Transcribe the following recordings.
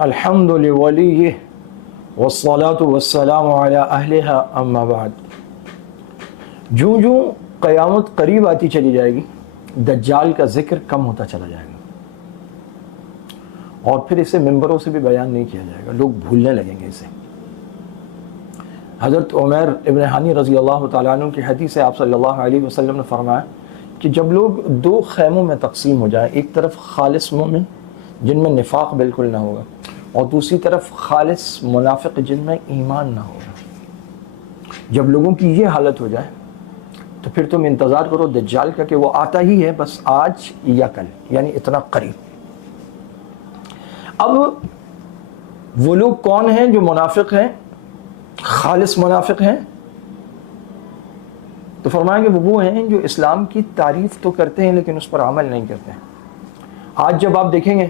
الحمد لولیہ والصلاة والسلام علی اہلہا اما بعد۔ جوں جوں قیامت قریب آتی چلی جائے گی، دجال کا ذکر کم ہوتا چلا جائے گا، اور پھر اسے ممبروں سے بھی بیان نہیں کیا جائے گا، لوگ بھولنے لگیں گے اسے۔ حضرت عمیر ابن ہانی رضی اللہ تعالیٰ عنہ کی حدیث ہے، آپ صلی اللہ علیہ وسلم نے فرمایا کہ جب لوگ دو خیموں میں تقسیم ہو جائیں، ایک طرف خالص مومن جن میں نفاق بالکل نہ ہوگا، اور دوسری طرف خالص منافق جن میں ایمان نہ ہوگا، جب لوگوں کی یہ حالت ہو جائے تو پھر تم انتظار کرو دجال کا کہ وہ آتا ہی ہے، بس آج یا کل، یعنی اتنا قریب۔ اب وہ لوگ کون ہیں جو منافق ہیں، خالص منافق ہیں؟ تو فرمایا کہ وہ ہیں جو اسلام کی تعریف تو کرتے ہیں لیکن اس پر عمل نہیں کرتے ہیں۔ آج جب آپ دیکھیں گے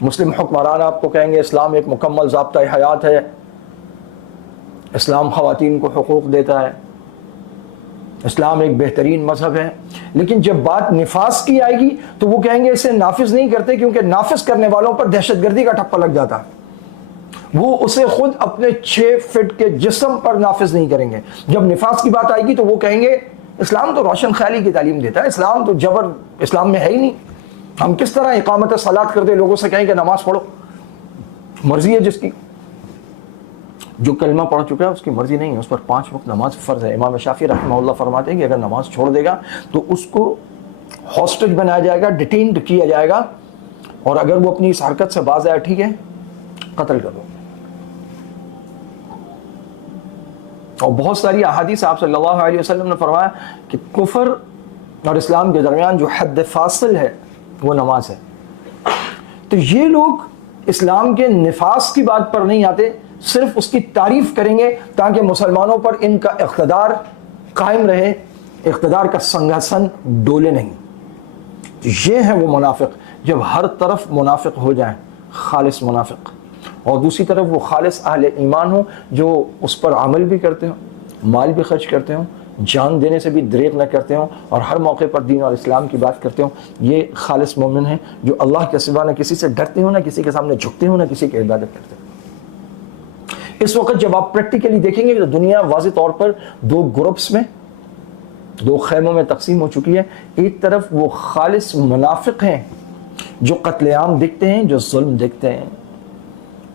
مسلم حکمران آپ کو کہیں گے اسلام ایک مکمل ضابطہ حیات ہے، اسلام خواتین کو حقوق دیتا ہے، اسلام ایک بہترین مذہب ہے، لیکن جب بات نفاذ کی آئے گی تو وہ کہیں گے اسے نافذ نہیں کرتے کیونکہ نافذ کرنے والوں پر دہشت گردی کا ٹھپا لگ جاتا ہے، وہ اسے خود اپنے 6 فٹ کے جسم پر نافذ نہیں کریں گے۔ جب نفاذ کی بات آئے گی تو وہ کہیں گے اسلام تو روشن خیالی کی تعلیم دیتا ہے، اسلام تو جبر اسلام میں ہے ہی نہیں، ہم کس طرح اقامت صلاۃ کرتے لوگوں سے کہیں کہ نماز پڑھو، مرضی ہے جس کی، جو کلمہ پڑھ چکا ہے اس کی مرضی نہیں ہے، اس پر 5 وقت نماز فرض ہے۔ امام شافعی رحمہ اللہ فرماتے ہیں کہ اگر نماز چھوڑ دے گا تو اس کو ہاسٹیج بنایا جائے گا، ڈیٹینڈ کیا جائے گا، اور اگر وہ اپنی اس حرکت سے باز آیا ٹھیک ہے قتل کر دو۔ اور بہت ساری احادیث آپ صلی اللہ علیہ وسلم نے فرمایا کہ کفر اور اسلام کے درمیان جو حد فاصل ہے وہ نماز ہے۔ تو یہ لوگ اسلام کے نفاذ کی بات پر نہیں آتے، صرف اس کی تعریف کریں گے تاکہ مسلمانوں پر ان کا اقتدار قائم رہے، اقتدار کا سنگھاسن ڈولے نہیں۔ یہ ہیں وہ منافق جب ہر طرف منافق ہو جائیں، خالص منافق، اور دوسری طرف وہ خالص اہل ایمان ہوں جو اس پر عمل بھی کرتے ہوں، مال بھی خرچ کرتے ہوں، جان دینے سے بھی دریغ نہ کرتے ہوں، اور ہر موقع پر دین اور اسلام کی بات کرتے ہوں۔ یہ خالص مومن ہیں جو اللہ کے سوا نہ کسی سے ڈرتے ہوں، نہ کسی کے سامنے جھکتے ہوں، نہ کسی کی عبادت کرتے ہوں۔ اس وقت جب آپ پریکٹیکلی دیکھیں گے تو دنیا واضح طور پر 2 گروپس میں، 2 خیموں میں تقسیم ہو چکی ہے۔ ایک طرف وہ خالص منافق ہیں جو قتل عام دیکھتے ہیں، جو ظلم دیکھتے ہیں،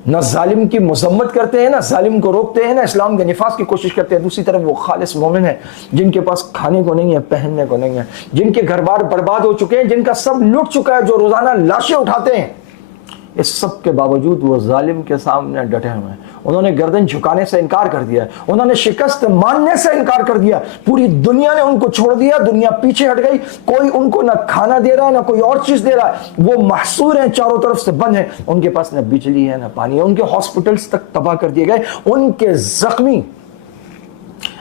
نہ ظالم کی مذمت کرتے ہیں، نہ ظالم کو روکتے ہیں، نہ اسلام کے نفاذ کی کوشش کرتے ہیں۔ دوسری طرف وہ خالص مومن ہیں جن کے پاس کھانے کو نہیں ہے، پہننے کو نہیں ہے، جن کے گھر بار برباد ہو چکے ہیں، جن کا سب لٹ چکا ہے، جو روزانہ لاشیں اٹھاتے ہیں۔ اس سب کے باوجود وہ ظالم کے سامنے ڈٹے ہوئے ہیں، انہوں نے گردن جھکانے سے انکار کر دیا ہے، انہوں نے شکست ماننے سے انکار کر دیا، پوری دنیا نے ان کو چھوڑ دیا، دنیا پیچھے ہٹ گئی، کوئی ان کو نہ کھانا دے رہا ہے نہ کوئی اور چیز دے رہا ہے، وہ محصور ہیں، چاروں طرف سے بند ہیں، ان کے پاس نہ بجلی ہے نہ پانی ہے، ان کے ہاسپٹلز تک تباہ کر دیے گئے، ان کے زخمی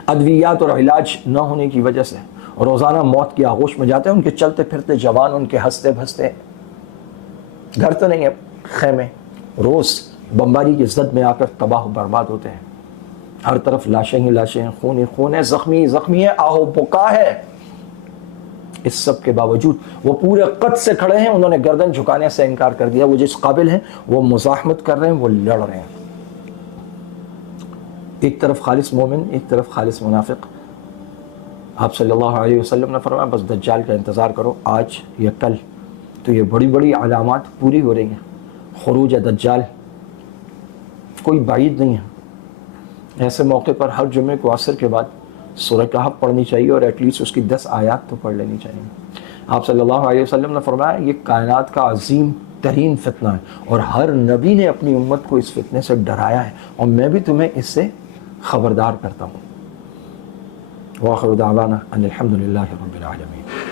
ادویات اور علاج نہ ہونے کی وجہ سے روزانہ موت کی آغوش میں جاتے ہیں، ان کے چلتے پھرتے جوان، ان کے ہنستے بھستے گھر تو نہیں ہے، خیمے روز بمباری کی زد میں آ کر تباہ و برباد ہوتے ہیں، ہر طرف لاشیں ہی لاشیں ہیں، خون ہی خون ہے، زخمی زخمی ہے، آہو بکا ہے۔ اس سب کے باوجود وہ پورے قد سے کھڑے ہیں، انہوں نے گردن جھکانے سے انکار کر دیا، وہ جس قابل ہیں وہ مزاحمت کر رہے ہیں، وہ لڑ رہے ہیں۔ ایک طرف خالص مومن، ایک طرف خالص منافق۔ آپ صلی اللہ علیہ وسلم نے فرمایا بس دجال کا انتظار کرو، آج یا کل تو یہ بڑی بڑی علامات پوری ہو رہی ہیں۔ خروج دجال کوئی بعید نہیں ہے۔ ایسے موقع پر ہر جمعے کو عصر کے بعد سورہ کہف پڑھنی چاہیے، اور ایٹ لیسٹ اس کی 10 آیات تو پڑھ لینی چاہیے۔ آپ صلی اللہ علیہ وسلم نے فرمایا یہ کائنات کا عظیم ترین فتنہ ہے، اور ہر نبی نے اپنی امت کو اس فتنے سے ڈرایا ہے، اور میں بھی تمہیں اس سے خبردار کرتا ہوں۔ وآخر دعوانا ان الحمد للہ رب العالمین۔